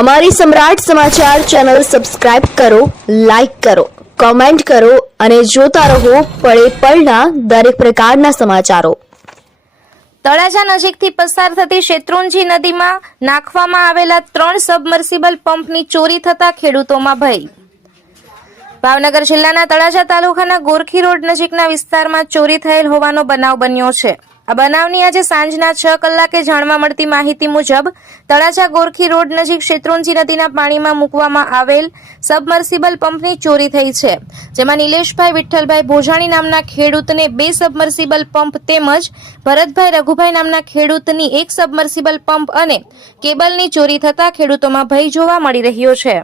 અમારી સમ્રાટ સમાચાર ચેનલ સબસ્ક્રાઇબ કરો, લાઇક કરો, કોમેન્ટ કરો અને જોતા રહો પળે પળના દરેક પ્રકારના સમાચારો। તળાજા નજીકથી પસાર થતી શેત્રુંજી નદીમાં નાખવામાં આવેલા 3 સબમર્સિબલ પંપની ચોરી થતા ખેડૂતોમાં ભય। ભાવનગર જિલ્લાના તળાજા તાલુકાના ગોરખી રોડ નજીકના વિસ્તારમાં ચોરી થયેલ હોવાનો બનાવ બન્યો છે। આ બનાવની આજે સાંજના 6 કલાકે જાણવા મળતી માહિતી મુજબ તળાજા ગોરખી રોડ નજીક શેત્રુંજી નદીના પાણીમાં મૂકવામાં આવેલ સબમર્સિબલ પંપની ચોરી થઈ છે, જેમાં નિલેશભાઈ વિઠ્ઠલભાઈ ભોજાણી નામના ખેડૂતને 2 સબમર્સિબલ પંપ તેમજ ભરતભાઈ રઘુભાઈ નામના ખેડૂતની 1 સબમર્સિબલ પંપ અને કેબલની ચોરી થતા ખેડૂતોમાં ભય જોવા મળી રહ્યો છે।